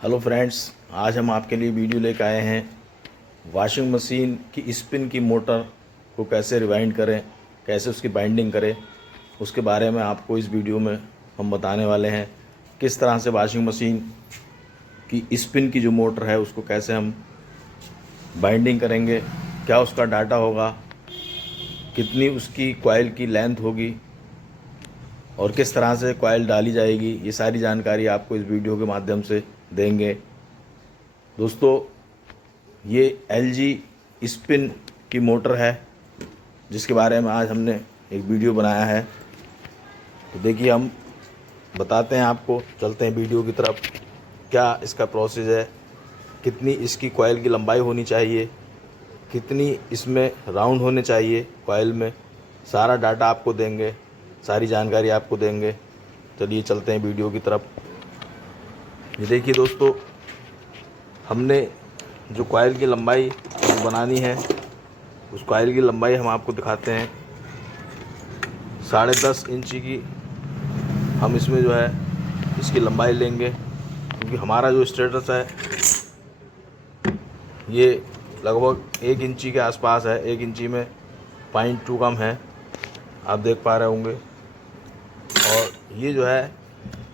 Hello friends, आज हम आपके लिए वीडियो लेकर आए हैं वॉशिंग मशीन की स्पिन की मोटर को कैसे रिवाइंड करें, कैसे उसकी बाइंडिंग करें। उसके बारे में आपको इस वीडियो में हम बताने वाले हैं। किस तरह से वॉशिंग मशीन की स्पिन की जो मोटर है उसको कैसे हम बाइंडिंग करेंगे, क्या उसका डाटा होगा, कितनी उसकी कॉइल की लेंथ होगी और किस तरह से कॉइल डाली जाएगी। ये सारी जानकारी आपको इस वीडियो के माध्यम से देंगे। दोस्तों, ये LG स्पिन की मोटर है जिसके बारे में आज हमने एक वीडियो बनाया है। तो देखिए, हम बताते हैं आपको, चलते हैं वीडियो की तरफ। क्या इसका प्रोसेस है, कितनी इसकी कॉइल की लंबाई होनी चाहिए, कितनी इसमें राउंड होने चाहिए कॉइल में, सारा डाटा आपको देंगे, सारी जानकारी आपको देंगे। चलिए चलते हैं वीडियो की तरफ। ये देखिए दोस्तों, हमने जो कॉइल की लंबाई बनानी है उस कॉइल की लंबाई हम आपको दिखाते हैं। 10.5 इंची की हम इसमें जो है इसकी लंबाई लेंगे, क्योंकि हमारा जो स्टेटस है ये लगभग 1 इंची के आसपास है। 1 इंची में 0.2 कम है, आप देख पा रहे होंगे। और ये जो है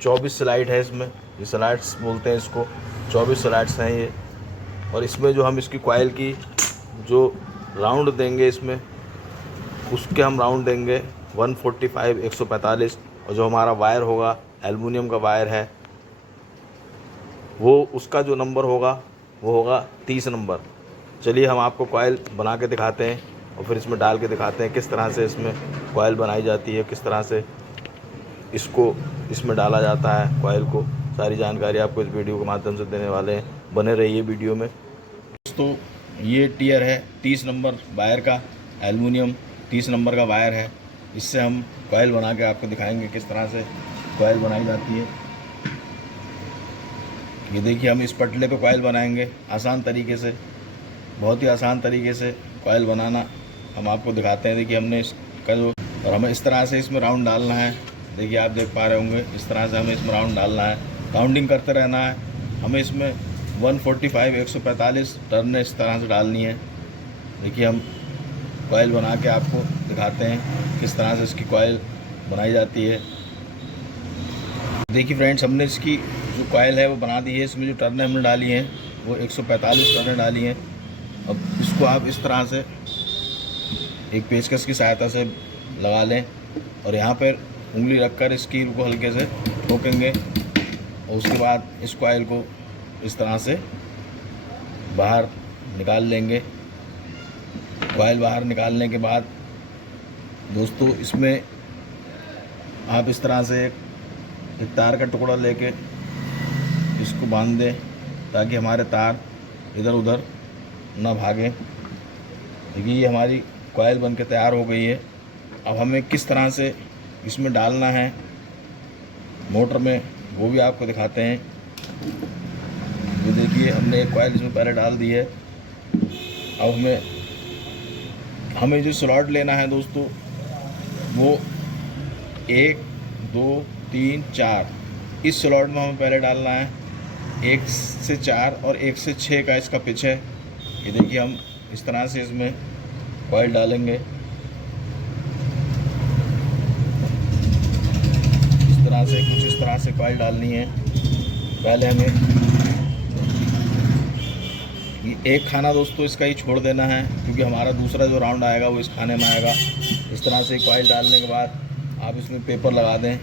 24 स्लाइड है, इसमें ये स्लाइड्स बोलते हैं इसको, 24 स्लाइड्स हैं ये। और इसमें जो हम इसकी कॉइल की जो राउंड देंगे इसमें, उसके हम राउंड देंगे 145 145। और जो हमारा वायर होगा, एल्युमिनियम का वायर है, वो उसका जो नंबर होगा वो होगा 30 नंबर। चलिए हम आपको कॉइल बना के दिखाते हैं और फिर इसमें डाल के दिखाते हैं किस तरह से इसमें कॉइल बनाई जाती है, किस तरह से इसको इसमें डाला जाता है कॉइल को। सारी जानकारी आपको इस वीडियो के माध्यम से देने वाले हैं, बने रहिए वीडियो में। दोस्तों, ये टियर है 30 नंबर वायर का, एल्युमिनियम 30 नंबर का वायर है। इससे हम कॉइल बना के आपको दिखाएंगे किस तरह से कॉइल बनाई जाती है। ये देखिए, हम इस पटले पे कॉइल बनाएंगे आसान तरीके से, बहुत ही आसान तरीके से कॉइल बनाना हम आपको दिखाते हैं। देखिए, हमने इसका जो, और हमें इस तरह से इसमें राउंड डालना है। देखिए, आप देख पा रहे होंगे, इस तरह से हमें इसमें राउंड डालना है, काउंटिंग करते रहना है। हमें इसमें 145 145 टर्न इस तरह से डालनी है। देखिए, हम कॉइल बना के आपको दिखाते हैं किस तरह से इसकी कॉइल बनाई जाती है। देखिए फ्रेंड्स, हमने इसकी जो कॉइल है वो बना दी है। इसमें जो टर्नें हमने डाली हैं वो 145 टर्नें डाली हैं। अब इसको आप इस तरह से एक पेचकस की सहायता से लगा लें और यहाँ पर उंगली रखकर इसकी को हल्के से ठोकेंगे और उसके बाद इस कॉइल को इस तरह से बाहर निकाल लेंगे। कॉइल बाहर निकालने के बाद दोस्तों, इसमें आप इस तरह से एक तार का टुकड़ा लेके इसको बांध दें ताकि हमारे तार इधर उधर ना भागें। देखिए, ये हमारी कॉइल बनके तैयार हो गई है। अब हमें किस तरह से इसमें डालना है मोटर में, वो भी आपको दिखाते हैं। ये देखिए, हमने एक कॉइल इसमें पहले डाल दी है। अब हमें जो स्लॉट लेना है दोस्तों, वो 1 2 3 4 इस स्लॉट में हमें पहले डालना है। 1 से 4 और 1 से 6 का इसका पिच है। ये देखिए, हम इस तरह से इसमें कॉइल डालेंगे। इस तरह से, कुछ इस तरह से कॉइल डालनी है। पहले हमें एक खाना दोस्तों इसका ही छोड़ देना है, क्योंकि हमारा दूसरा जो राउंड आएगा वो इस खाने में आएगा। इस तरह से कॉइल डालने के बाद आप इसमें पेपर लगा दें।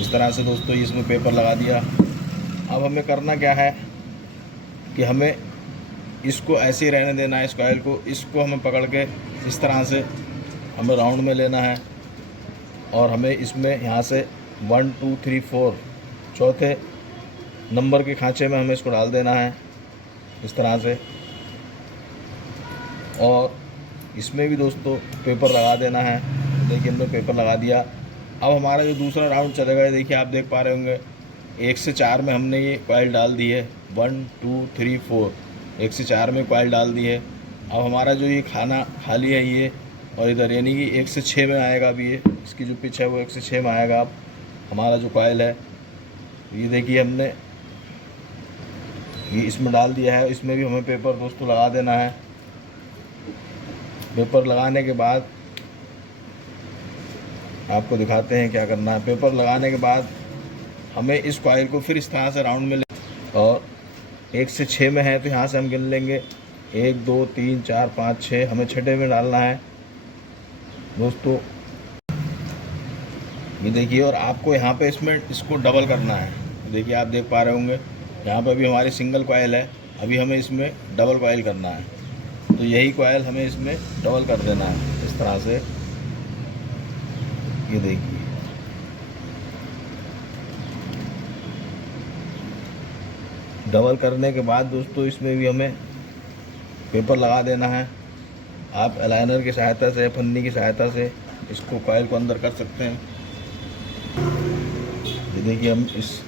इस तरह से दोस्तों, इसमें पेपर लगा दिया। अब हमें करना क्या है कि हमें इसको ऐसे ही रहने देना है। इस कॉइल को, इसको हमें पकड़ के इस तरह से हमें राउंड में लेना है और हमें इसमें यहाँ से 1 2 3 4 चौथे नंबर के खांचे में हमें इसको डाल देना है इस तरह से। और इसमें भी दोस्तों पेपर लगा देना है। देखिए, हमने पेपर लगा दिया। अब हमारा जो दूसरा राउंड चलेगा, देखिए आप देख पा रहे होंगे, 1 से 4 में हमने ये कॉइल डाल दी है। 1 2 3 4 1 से 4 में कॉइल डाल दी है। अब हमारा जो ये खाना खाली है ये, और इधर यानी कि 1 से 6 में आएगा। अभी ये इसकी जो पिच है वो 1 से 6 में आएगा। अब हमारा जो कॉइल है, ये देखिए हमने ये इसमें डाल दिया है। इसमें भी हमें पेपर दोस्तों लगा देना है। पेपर लगाने के बाद आपको दिखाते हैं क्या करना है। पेपर लगाने के बाद हमें इस कॉइल को फिर इस तरह से राउंड में और 1 से 6 में है तो यहाँ से हम गिन लेंगे 1 2 3 4 5 6, हमें छठे में डालना है दोस्तों। ये देखिए, और आपको यहाँ पे इसमें इसको डबल करना है। देखिए आप देख पा रहे होंगे यहाँ पे अभी हमारी सिंगल कॉइल है, अभी हमें इसमें डबल कॉइल करना है। तो यही कॉइल हमें इसमें डबल कर देना है इस तरह से। ये देखिए, डबल करने के बाद दोस्तों इसमें भी हमें पेपर लगा देना है। आप अलाइनर की सहायता से, फन्नी की सहायता से इसको कॉइल को अंदर कर सकते हैं। ये देखिए, हम इस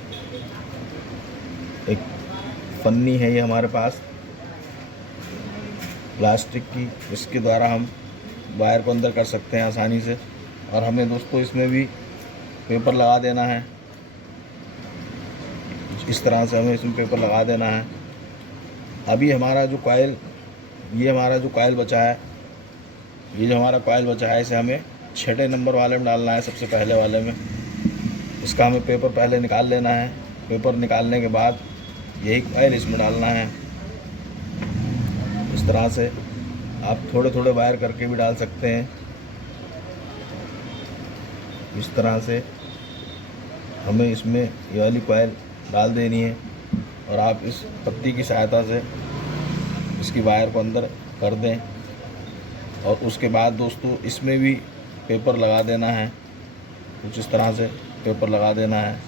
एक फन्नी है ये हमारे पास प्लास्टिक की, इसके द्वारा हम वायर को अंदर कर सकते हैं आसानी से। और हमें दोस्तों इसमें भी पेपर लगा देना है। इस तरह से हमें इसमें पेपर लगा देना है। अभी हमारा जो कॉइल, ये हमारा जो कॉइल बचा है, ये जो हमारा कॉइल बचा है, इसे हमें 6ठे नंबर वाले में डालना है, सबसे पहले वाले में। इसका हमें पेपर पहले निकाल लेना है। पेपर निकालने के बाद यही कॉइल इसमें डालना है। इस तरह से आप थोड़े थोड़े वायर करके भी डाल सकते हैं। इस तरह से हमें इसमें ये वाली कॉइल डाल देनी है और आप इस पत्ती की सहायता से इसकी वायर को अंदर कर दें। और उसके बाद दोस्तों इसमें भी पेपर लगा देना है, कुछ इस तरह से पेपर लगा देना है।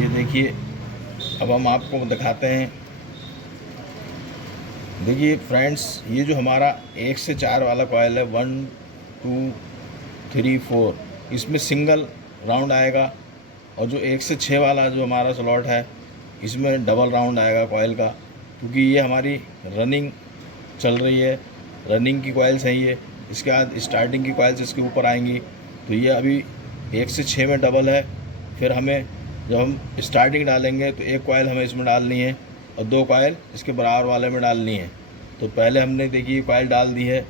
ये देखिए, अब हम आपको दिखाते हैं। देखिए फ्रेंड्स, ये जो हमारा 1 से 4 वाला कॉइल है, 1 2 3 4, इसमें सिंगल राउंड आएगा। और जो 1 से 6 वाला जो हमारा स्लॉट है, इसमें डबल राउंड आएगा कॉइल का, क्योंकि ये हमारी रनिंग चल रही है, रनिंग की कॉइल्स हैं ये। इसके बाद स्टार्टिंग की कॉइल्स इसके ऊपर आएंगी। तो ये अभी 1 से 6 में डबल है। फिर हमें जब हम स्टार्टिंग डालेंगे तो एक कॉइल हमें इसमें डालनी है और 2 कॉइल इसके बराबर वाले में डालनी है। तो पहले हमने देखिए कॉइल डाल दी है।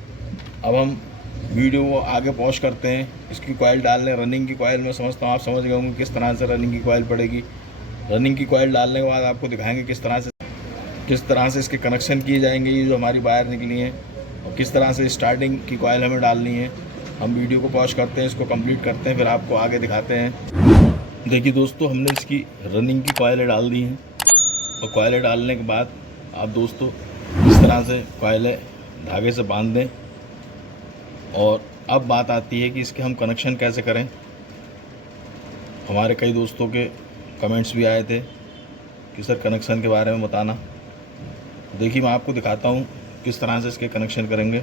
अब हम वीडियो को आगे पॉज करते हैं। इसकी कॉइल डालने, रनिंग की कॉइल मैं समझता हूँ आप समझ गए होंगे किस तरह से रनिंग की कॉइल पड़ेगी। रनिंग की कॉइल डालने के बाद आपको दिखाएंगे किस तरह से इसके कनेक्शन किए जाएंगे, ये जो हमारी वायर निकली हैं, और किस तरह से स्टार्टिंग की कॉइल हमें डालनी है। हम वीडियो को पॉज करते हैं, इसको कंप्लीट करते हैं, फिर आपको आगे दिखाते हैं। देखिए दोस्तों, हमने इसकी रनिंग की कॉइलें डाल दी हैं और कॉइलें डालने के बाद आप दोस्तों इस तरह से कॉइलें धागे से बांध दें। और अब बात आती है कि इसके हम कनेक्शन कैसे करें। हमारे कई दोस्तों के कमेंट्स भी आए थे कि सर कनेक्शन के बारे में बताना। देखिए, मैं आपको दिखाता हूँ किस तरह से इसके कनेक्शन करेंगे।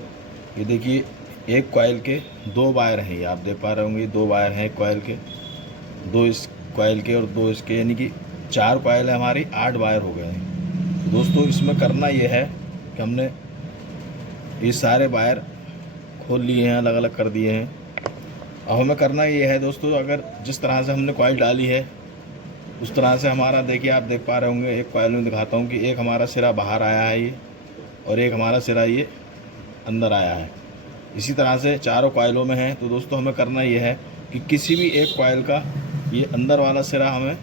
ये देखिए, एक कॉइल के 2 वायर हैं, ये आप देख पा रहे होंगे। 2 वायर हैं एक कॉइल के, 2 इस कॉइल के और 2 इसके, यानी कि 4 कॉइल है हमारी, 8 वायर हो गए हैं। दोस्तों इसमें करना ये है कि हमने ये सारे वायर खोल लिए हैं, अलग अलग कर दिए हैं। अब हमें करना ये है दोस्तों, अगर जिस तरह से हमने कॉइल डाली है उस तरह से हमारा, देखिए आप देख पा रहे होंगे, एक कॉइल में दिखाता हूँ कि एक हमारा सिरा बाहर आया है ये, और एक हमारा सिरा ये अंदर आया है। इसी तरह से चारों कॉइलों में है। तो दोस्तों हमें करना ये है कि किसी भी एक कॉइल का ये अंदर वाला सिरा हमें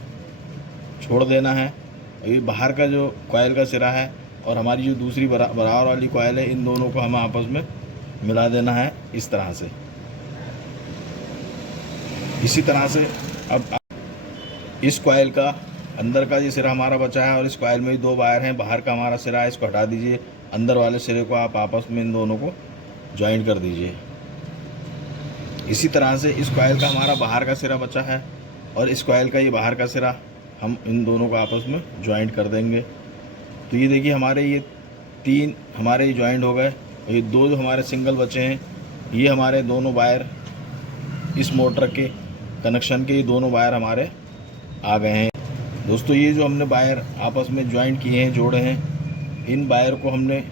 छोड़ देना है, और ये बाहर का जो कॉइल का सिरा है और हमारी जो दूसरी बराबर वाली कॉइल है, इन दोनों को हमें आपस में मिला देना है इस तरह से। इसी तरह से अब इस कॉइल का अंदर का ये सिरा हमारा बचा है और इस कॉइल में 2 वायर हैं, बाहर का हमारा सिरा है, इसको हटा दीजिए। अंदर वाले सिरे को आप आपस में इन दोनों को ज्वाइन कर दीजिए। इसी तरह से इस कॉइल का हमारा बाहर का सिरा बचा है और इस कॉइल का ये बाहर का सिरा, हम इन दोनों को आपस में ज्वाइंट कर देंगे। तो ये देखिए, हमारे ये 3 हमारे ज्वाइंट हो गए, और ये 2 जो हमारे सिंगल बचे हैं, ये हमारे दोनों वायर इस मोटर के कनेक्शन के, ये दोनों वायर हमारे आ गए हैं। दोस्तों ये जो हमने वायर आपस में ज्वाइंट किए हैं, जोड़े हैं, इन वायर को हमने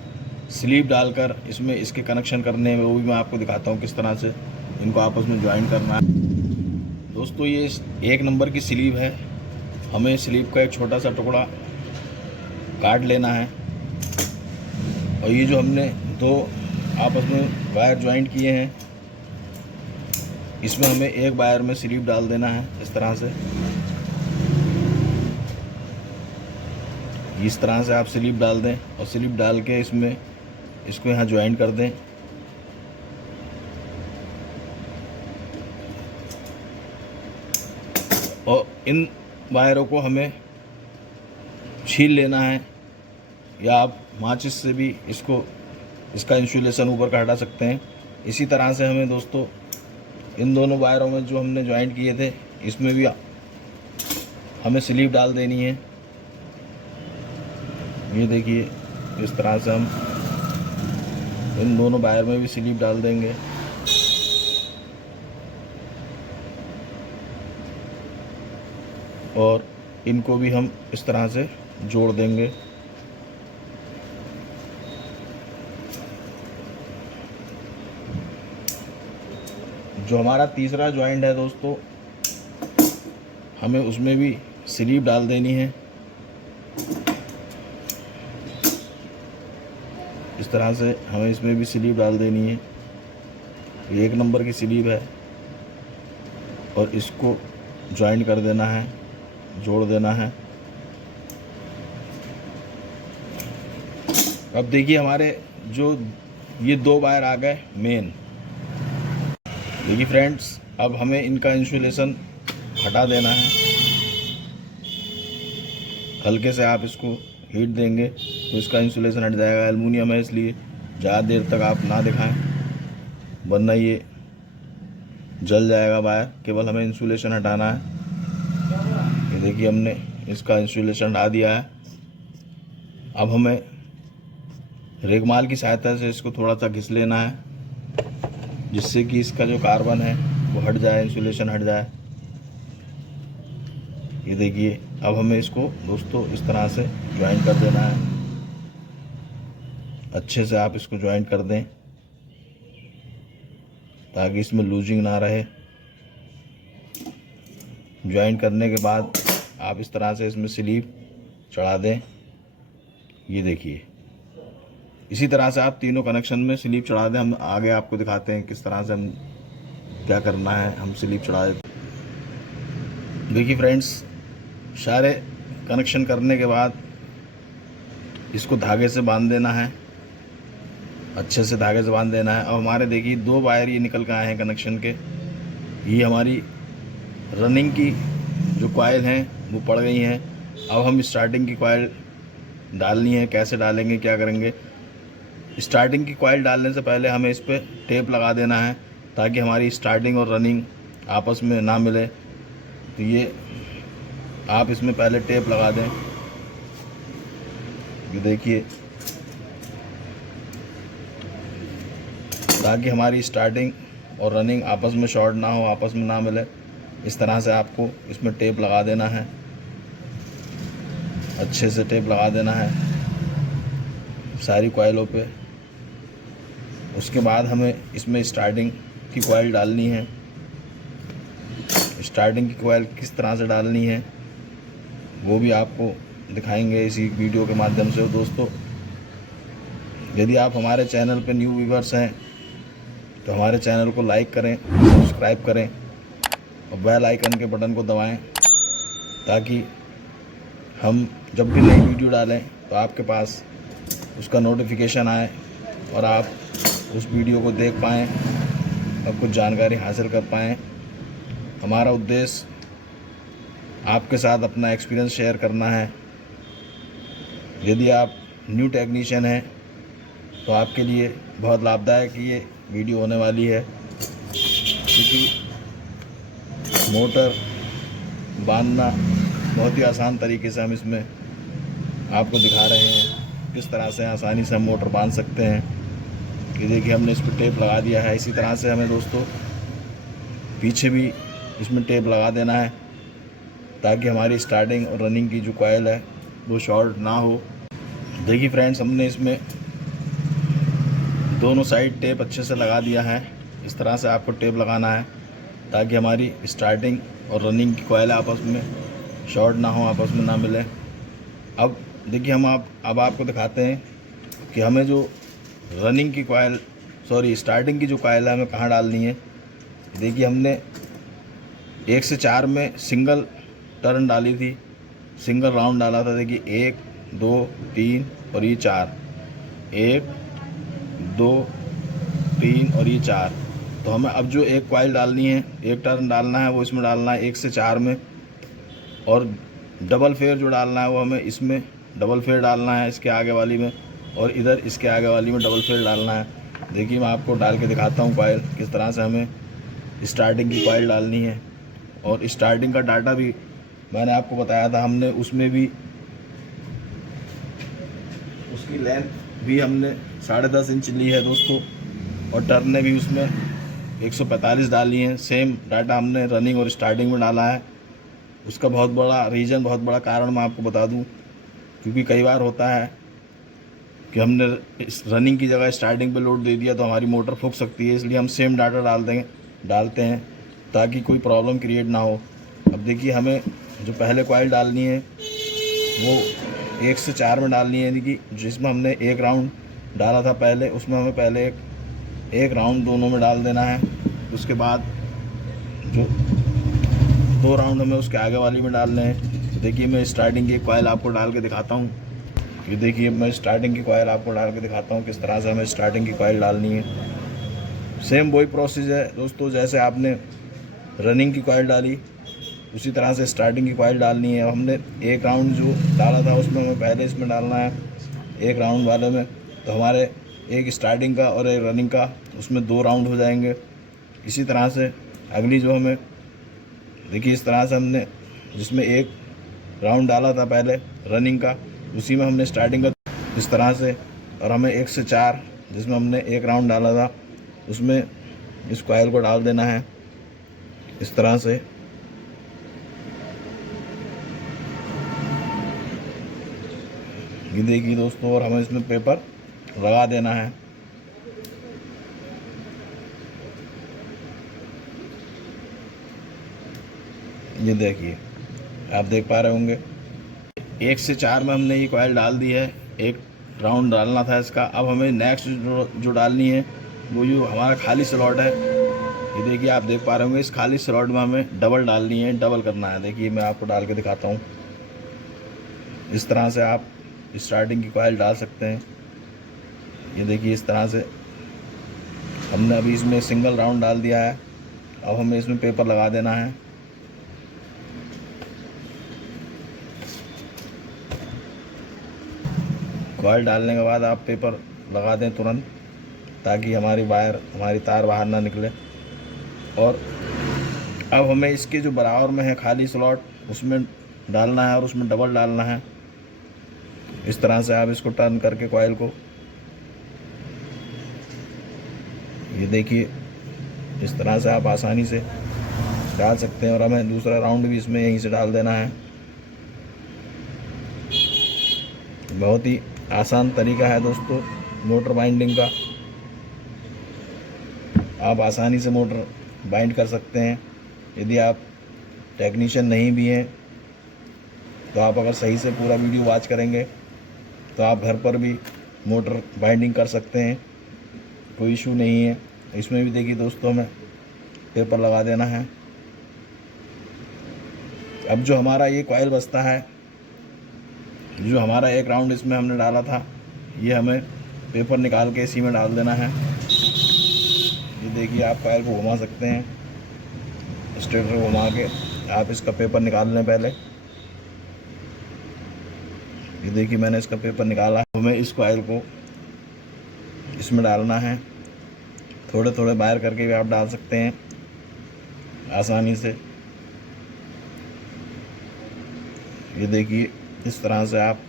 स्लीव डालकर इसमें इसके कनेक्शन करने में, वो भी मैं आपको दिखाता हूँ किस तरह से इनको आपस में ज्वाइंट करना है। दोस्तों ये 1 नंबर की स्लीव है, हमें स्लीव का एक छोटा सा टुकड़ा काट लेना है और ये जो हमने दो आपस में वायर ज्वाइंट किए हैं, इसमें हमें एक वायर में स्लीव डाल देना है इस तरह से। इस तरह से आप स्लीव डाल दें और स्लीव डाल के इसमें इसको यहाँ ज्वाइंट कर दें। और इन वायरों को हमें छील लेना है, या आप माचिस से भी इसका इंसुलेशन ऊपर का हटा सकते हैं। इसी तरह से हमें दोस्तों इन दोनों वायरों में जो हमने ज्वाइंट किए थे, इसमें भी हमें स्लीव डाल देनी है। ये देखिए, इस तरह से हम इन दोनों वायर में भी स्लीव डाल देंगे। और इनको भी हम इस तरह से जोड़ देंगे। जो हमारा तीसरा जॉइंट है दोस्तों, हमें उसमें भी स्लीव डाल देनी है। इस तरह से हमें इसमें भी स्लीव डाल देनी है। ये 1 नंबर की स्लीव है और इसको ज्वाइंट कर देना है, जोड़ देना है। अब देखिए हमारे जो ये 2 वायर आ गए मेन। देखिए फ्रेंड्स, अब हमें इनका इंसुलेशन हटा देना है। हल्के से आप इसको हीट देंगे तो इसका इंसुलेशन हट जाएगा। एल्युमिनियम है इसलिए ज़्यादा देर तक आप ना दिखाएं, वरना ये जल जाएगा वायर। केवल हमें इंसुलेशन हटाना है। ये देखिए, हमने इसका इंसुलेशन हटा दिया है। अब हमें रेगमाल की सहायता से इसको थोड़ा सा घिस लेना है, जिससे कि इसका जो कार्बन है वो हट जाए, इंसुलेशन हट जाए। ये देखिए, अब हमें इसको दोस्तों इस तरह से ज्वाइंट कर देना है। अच्छे से आप इसको ज्वाइंट कर दें ताकि इसमें लूजिंग ना रहे। ज्वाइंट करने के बाद आप इस तरह से इसमें स्लीव चढ़ा दें। ये देखिए, इसी तरह से आप तीनों कनेक्शन में स्लीव चढ़ा दें। हम आगे आपको दिखाते हैं किस तरह से हम क्या करना है। हम स्लीव चढ़ा देते। देखिए फ्रेंड्स, सारे कनेक्शन करने के बाद इसको धागे से बांध देना है, अच्छे से धागे से बांध देना है। अब हमारे देखिए 2 वायर ये निकल के आए हैं कनेक्शन के। ये हमारी रनिंग की जो कॉइल हैं वो पड़ गई हैं। अब हम स्टार्टिंग की कॉइल डालनी है। कैसे डालेंगे, क्या करेंगे? स्टार्टिंग की कॉइल डालने से पहले हमें इस पर टेप लगा देना है ताकि हमारी स्टार्टिंग और रनिंग आपस में ना मिले। तो ये आप इसमें पहले टेप लगा दें। ये देखिए, ताकि हमारी स्टार्टिंग और रनिंग आपस में शॉर्ट ना हो, आपस में ना मिले। इस तरह से आपको इसमें टेप लगा देना है, अच्छे से टेप लगा देना है सारी कॉइलों पे। उसके बाद हमें इसमें स्टार्टिंग की कॉइल डालनी है। स्टार्टिंग की कॉइल किस तरह से डालनी है वो भी आपको दिखाएंगे इसी वीडियो के माध्यम से। दोस्तों, यदि आप हमारे चैनल पे न्यू व्यूअर्स हैं तो हमारे चैनल को लाइक करें, सब्सक्राइब करें और बेल आइकन के बटन को दबाएं ताकि हम जब भी नई वीडियो डालें तो आपके पास उसका नोटिफिकेशन आए और आप उस वीडियो को देख पाएँ और कुछ जानकारी हासिल कर पाएँ। हमारा उद्देश्य आपके साथ अपना एक्सपीरियंस शेयर करना है। यदि आप न्यू टेक्नीशियन हैं तो आपके लिए बहुत लाभदायक ये वीडियो होने वाली है, क्योंकि मोटर बांधना बहुत ही आसान तरीके से हम इसमें आपको दिखा रहे हैं किस तरह से आसानी से हम मोटर बांध सकते हैं। ये देखिए, हमने इस पर टेप लगा दिया है। इसी तरह से हमें दोस्तों पीछे भी इसमें टेप लगा देना है ताकि हमारी स्टार्टिंग और रनिंग की जो कॉइल है वो शॉर्ट ना हो। देखिए फ्रेंड्स, हमने इसमें दोनों साइड टेप अच्छे से लगा दिया है। इस तरह से आपको टेप लगाना है ताकि हमारी स्टार्टिंग और रनिंग की कॉइल आपस में शॉर्ट ना हो, आपस में ना मिले। अब देखिए अब आपको दिखाते हैं कि हमें जो रनिंग की कॉइल स्टार्टिंग की जो कॉइल है हमें कहाँ डालनी है। देखिए हमने 1 से 4 में सिंगल टर्न डाली थी, सिंगल राउंड डाला था। देखिए 1 2 3 और ये 4, 1 2 3 और ये 4। तो हमें अब जो एक कॉइल डालनी है, एक टर्न डालना है, वो इसमें डालना है 1 से 4 में। और डबल फेयर जो डालना है वो हमें इसमें डबल फेयर डालना है, इसके आगे वाली में, और इधर इसके आगे वाली में डबल फेयर डालना है। देखिए मैं आपको डाल के दिखाता हूँ कॉइल, किस तरह से हमें स्टार्टिंग की कॉइल डालनी है। और स्टार्टिंग का डाटा भी मैंने आपको बताया था, हमने उसमें भी उसकी लेंथ भी हमने 10.5 इंच ली है दोस्तों, और टर्न भी उसमें 145 डाली हैं। सेम डाटा हमने रनिंग और स्टार्टिंग में डाला है। उसका बहुत बड़ा कारण मैं आपको बता दूं, क्योंकि कई बार होता है कि हमने इस रनिंग की जगह स्टार्टिंग पे लोड दे दिया तो हमारी मोटर फूक सकती है, इसलिए हम सेम डाटा डालते हैं ताकि कोई प्रॉब्लम क्रिएट ना हो। अब देखिए हमें जो पहले कॉइल डालनी है वो 1 से 4 में डालनी है। यानी कि जिसमें हमने एक राउंड डाला था पहले, उसमें हमें पहले एक राउंड दोनों में डाल देना है। उसके बाद जो 2 राउंड हमें उसके आगे वाली में डालने हैं। तो देखिए मैं स्टार्टिंग की कॉइल आपको डाल के दिखाता हूँ। ये देखिए मैं स्टार्टिंग की कॉइल आपको डाल के दिखाता हूँ किस तरह से हमें स्टार्टिंग की कॉइल डालनी है। सेम वही प्रोसेस है दोस्तों, जैसे आपने रनिंग की कॉइल डाली उसी तरह से स्टार्टिंग की कॉइल डालनी है। हमने एक राउंड जो डाला था उसमें हमें पहले इसमें डालना है, एक राउंड वाले में। तो हमारे एक स्टार्टिंग का और एक रनिंग का, उसमें 2 राउंड हो जाएंगे। इसी तरह से अगली जो हमें देखिए इस तरह से हमने जिसमें एक राउंड डाला था पहले रनिंग का, उसी में हमने स्टार्टिंग का इस तरह से, और हमें 1 से 4 जिसमें हमने एक राउंड डाला था उसमें इस कॉइल को डाल देना है इस तरह से। ये देखिए दोस्तों, और हमें इसमें पेपर लगा देना है। ये देखिए आप देख पा रहे होंगे 1 से 4 में हमने ये कॉइल डाल दी है, एक राउंड डालना था इसका। अब हमें नेक्स्ट जो डालनी है वो जो हमारा खाली स्लॉट है, ये देखिए आप देख पा रहे होंगे, इस खाली स्लॉट में हमें डबल डालनी है, डबल करना है। देखिए मैं आपको डाल के दिखाता हूँ। इस तरह से आप स्टार्टिंग की कॉइल डाल सकते हैं। ये देखिए इस तरह से हमने अभी इसमें सिंगल राउंड डाल दिया है। अब हमें इसमें पेपर लगा देना है। कॉइल डालने के बाद आप पेपर लगा दें तुरंत, ताकि हमारी तार बाहर ना निकले। और अब हमें इसके जो बराबर में है खाली स्लॉट उसमें डालना है और उसमें डबल डालना है। इस तरह से आप इसको टर्न करके कॉइल को, ये देखिए इस तरह से आप आसानी से डाल सकते हैं। और हमें दूसरा राउंड भी इसमें यहीं से डाल देना है। बहुत ही आसान तरीका है दोस्तों मोटर बाइंडिंग का। आप आसानी से मोटर बाइंड कर सकते हैं। यदि आप टेक्नीशियन नहीं भी हैं तो आप अगर सही से पूरा वीडियो वॉच करेंगे तो आप घर पर भी मोटर बाइंडिंग कर सकते हैं, कोई इशू नहीं है। इसमें भी देखिए दोस्तों हमें पेपर लगा देना है। अब जो हमारा ये कॉइल बचता है, जो हमारा एक राउंड इसमें हमने डाला था, ये हमें पेपर निकाल के इसी में डाल देना है। ये देखिए आप कॉइल को घुमा सकते हैं, स्टेटर घुमा के आप इसका पेपर निकाल लें पहले। ये देखिए मैंने इसका पेपर निकाला है। हमें इस कॉइल को इसमें डालना है, थोड़े थोड़े बाहर करके भी आप डाल सकते हैं आसानी से। ये देखिए इस तरह से आप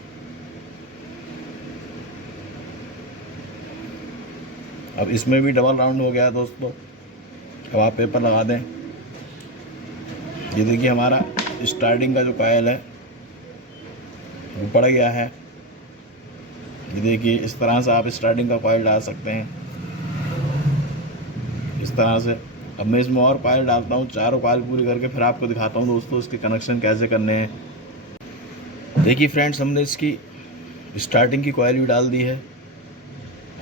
अब इसमें भी डबल राउंड हो गया है दोस्तों। अब आप पेपर लगा दें। ये देखिए हमारा स्टार्टिंग का जो कॉइल है वो पड़ गया है। ये देखिए इस तरह से आप स्टार्टिंग का कॉइल डाल सकते हैं। इस तरह से अब मैं इसमें और कॉइल डालता हूँ, चारों कॉइल पूरी करके फिर आपको दिखाता हूँ दोस्तों इसके कनेक्शन कैसे करने हैं। देखिए फ्रेंड्स, हमने इसकी स्टार्टिंग की कॉइल भी डाल दी है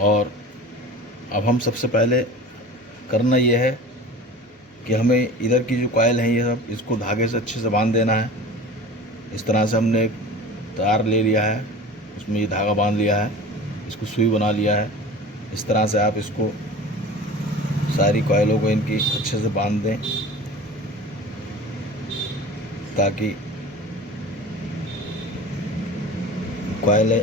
और अब हम सबसे पहले करना ये है कि हमें इधर की जो कॉइल है ये सब इसको धागे से अच्छे से बांध देना है। इस तरह से हमने एक तार ले लिया है, उसमें ये धागा बांध लिया है, इसको सुई बना लिया है। इस तरह से आप इसको सारी कॉइलों को इनकी अच्छे से बांध दें ताकि कॉइलें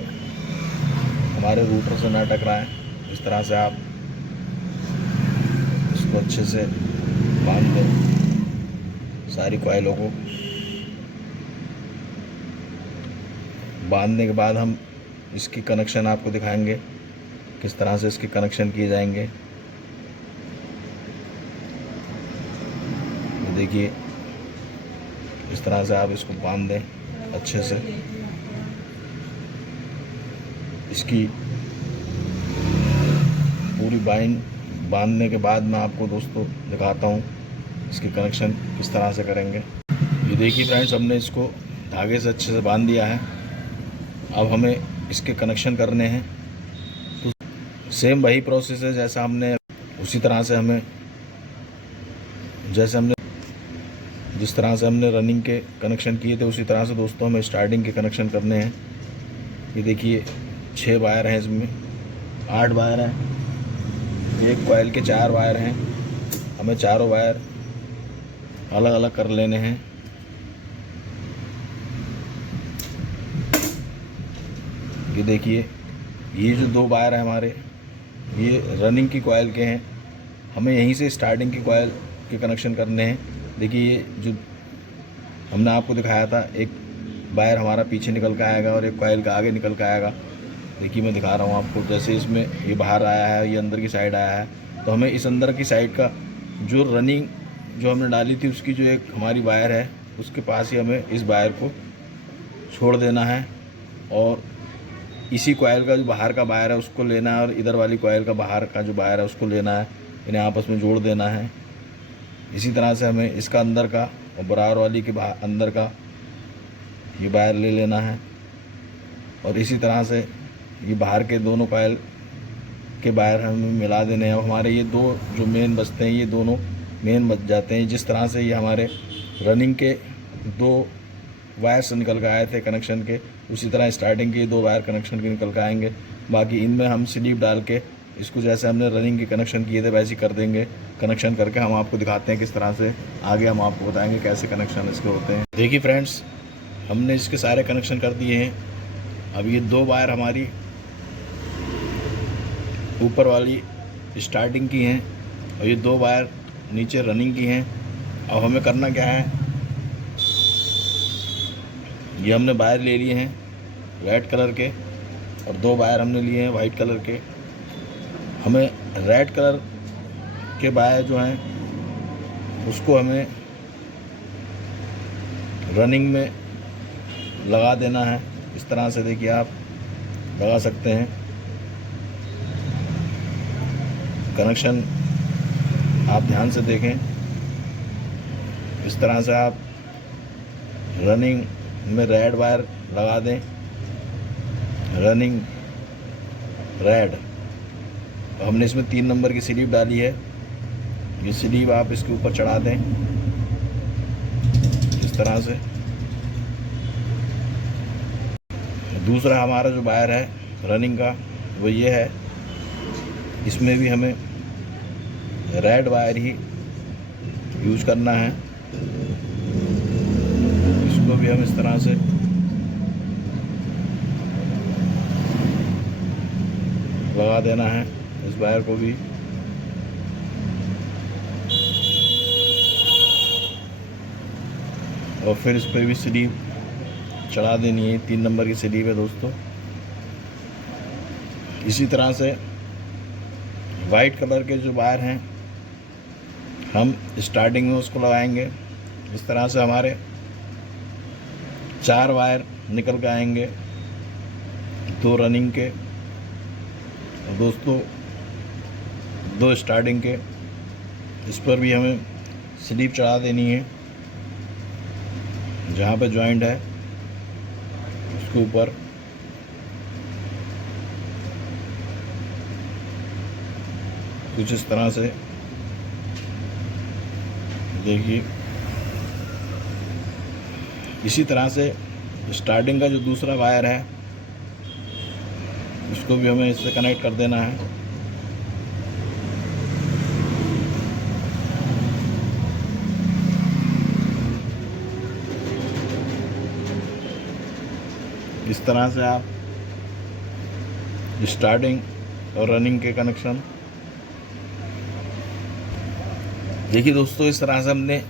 हमारे रूटर से ना टकराएं। इस तरह से आप इसको अच्छे से बांध दें सारी कॉइलों को। बांधने के बाद हम इसकी कनेक्शन आपको दिखाएंगे किस तरह से इसके कनेक्शन किए जाएंगे। देखिए इस तरह से आप इसको बांध दें अच्छे से। इसकी पूरी बाइंड बांधने के बाद मैं आपको दोस्तों दिखाता हूँ इसके कनेक्शन किस तरह से करेंगे। ये देखिए फ्रेंड्स, हमने इसको धागे से अच्छे से बांध दिया है। अब हमें इसके कनेक्शन करने हैं। तो सेम वही प्रोसेस है जैसा हमने उसी तरह से हमें जिस तरह से हमने रनिंग के कनेक्शन किए थे उसी तरह से दोस्तों हमें स्टार्टिंग के कनेक्शन करने हैं। ये देखिए 6 वायर हैं, इसमें 8 वायर हैं, एक कॉइल के 4 वायर हैं। हमें चारों वायर अलग अलग कर लेने हैं। ये देखिए ये जो 2 वायर हैं हमारे, ये रनिंग की कॉइल के हैं। हमें यहीं से स्टार्टिंग की कॉइल के कनेक्शन करने हैं। देखिए ये जो हमने आपको दिखाया था, एक वायर हमारा पीछे निकल के आएगा और एक कॉइल का आगे निकल के आएगा। देखिए मैं दिखा रहा हूँ आपको, जैसे इसमें ये बाहर आया है, ये अंदर की साइड आया है, तो हमें इस अंदर की साइड का जो रनिंग जो हमने डाली थी उसकी जो एक हमारी वायर है उसके पास ही हमें इस वायर को छोड़ देना है और इसी कॉइल का जो बाहर का वायर है उसको लेना है और इधर वाली कॉइल का बाहर का जो वायर है उसको लेना है, इन्हें आपस में जोड़ देना है। इसी तरह से हमें इसका अंदर का और बराबर वाली के अंदर का ये वायर ले लेना है और इसी तरह से ये बाहर के दोनों कॉइल के वायर हमें मिला देने हैं। हमारे ये 2 जो मेन बचते हैं ये दोनों मेन बच जाते हैं। जिस तरह से ये हमारे रनिंग के 2 वायर से निकल के आए थे कनेक्शन के, उसी तरह स्टार्टिंग के 2 वायर कनेक्शन के निकल के आएंगे। बाकी इनमें हम स्लीव डाल के इसको जैसे हमने रनिंग के कनेक्शन किए थे वैसे ही कर देंगे। कनेक्शन करके हम आपको दिखाते हैं किस तरह से, आगे हम आपको बताएंगे कैसे कनेक्शन इसके होते हैं। देखिए फ्रेंड्स, हमने इसके सारे कनेक्शन कर दिए हैं। अब ये 2 वायर हमारी ऊपर वाली स्टार्टिंग की हैं और ये 2 वायर नीचे रनिंग की हैं। अब हमें करना क्या है, ये हमने वायर ले लिए हैं रेड कलर के और 2 वायर हमने लिए हैं वाइट कलर के। हमें रेड कलर के वायर जो हैं उसको हमें रनिंग में लगा देना है। इस तरह से देखिए आप लगा सकते हैं। कनेक्शन आप ध्यान से देखें। इस तरह से आप रनिंग में रेड वायर लगा दें, रनिंग रेड। हमने इसमें 3 नंबर की स्लीव डाली है। ये स्लीव आप इसके ऊपर चढ़ा दें इस तरह से। दूसरा हमारा जो वायर है रनिंग का वो ये है, इसमें भी हमें रेड वायर ही यूज करना है। इसको भी हम इस तरह से लगा देना है, इस वायर को भी। और फिर इस पर भी स्लीव चढ़ा देनी है। 3 नंबर की स्लीव है दोस्तों। इसी तरह से वाइट कलर के जो वायर हैं हम स्टार्टिंग में उसको लगाएंगे। इस तरह से हमारे 4 वायर निकल के आएंगे, 2 रनिंग के दोस्तों, 2 स्टार्टिंग के। इस पर भी हमें स्लीप चढ़ा देनी है, जहाँ पे जॉइंट है उसके ऊपर। कुछ इस तरह से देखिए। इसी तरह से स्टार्टिंग का जो दूसरा वायर है उसको भी हमें इससे कनेक्ट कर देना है। इस तरह से आप स्टार्टिंग और रनिंग के कनेक्शन देखिए दोस्तों। इस तरह से हमने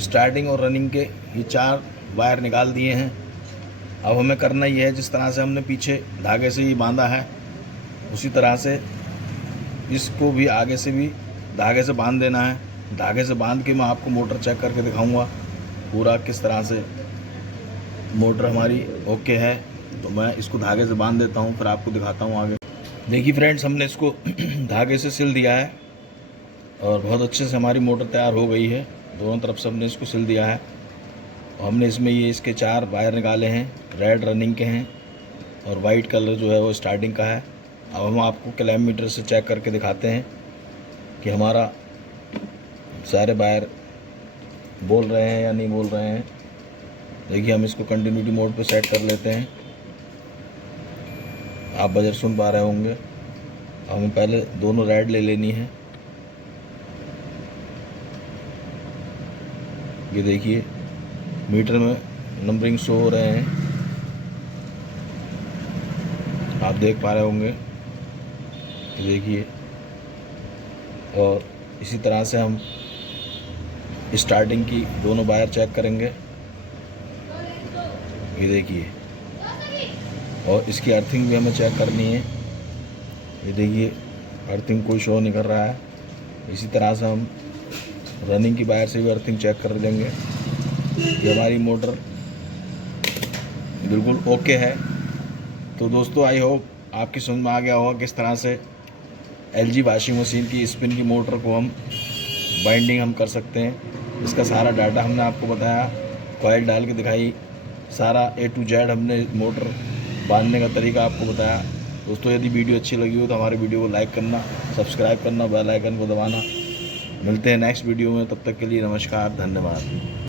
स्टार्टिंग और रनिंग के ये 4 वायर निकाल दिए हैं। अब हमें करना ये है, जिस तरह से हमने पीछे धागे से ये बांधा है उसी तरह से इसको भी आगे से भी धागे से बांध देना है। धागे से बांध के मैं आपको मोटर चेक करके दिखाऊंगा पूरा किस तरह से मोटर हमारी ओके है। तो मैं इसको धागे से बांध देता हूँ, फिर आपको दिखाता हूँ आगे। देखिए फ्रेंड्स, हमने इसको धागे से सिल दिया है और बहुत अच्छे से हमारी मोटर तैयार हो गई है। दोनों तरफ से हमने इसको सिल दिया है। हमने इसमें ये इसके 4 वायर निकाले हैं, रेड रनिंग के हैं और वाइट कलर जो है वो स्टार्टिंग का है। अब हम आपको क्लैम्प मीटर से चेक करके दिखाते हैं कि हमारा सारे वायर बोल रहे हैं या नहीं बोल रहे हैं। देखिए, हम इसको कंटिन्यूटी मोड पे सेट कर लेते हैं। आप बजर सुन पा रहे होंगे। हमें पहले दोनों रेड ले लेनी है। ये देखिए मीटर में नंबरिंग शो हो रहे हैं, आप देख पा रहे होंगे। देखिए, और इसी तरह से हम स्टार्टिंग की दोनों वायर चेक करेंगे। ये देखिए, और इसकी अर्थिंग भी हमें चेक करनी है। ये देखिए, अर्थिंग कोई शो नहीं कर रहा है। इसी तरह से हम रनिंग की वायर से भी अर्थिंग चेक कर लेंगे। ये हमारी मोटर बिल्कुल ओके है। तो दोस्तों, आई होप आपकी समझ में आ गया होगा किस तरह से LG वॉशिंग मशीन की स्पिन की मोटर को हम बाइंडिंग हम कर सकते हैं। इसका सारा डाटा हमने आपको बताया, कॉइल डाल के दिखाई, सारा A to Z हमने मोटर बांधने का तरीका आपको बताया। दोस्तों, यदि वीडियो अच्छी लगी हो तो हमारे वीडियो को लाइक करना, सब्सक्राइब करना, बेल आइकन को दबाना। मिलते हैं नेक्स्ट वीडियो में, तब तक के लिए नमस्कार, धन्यवाद।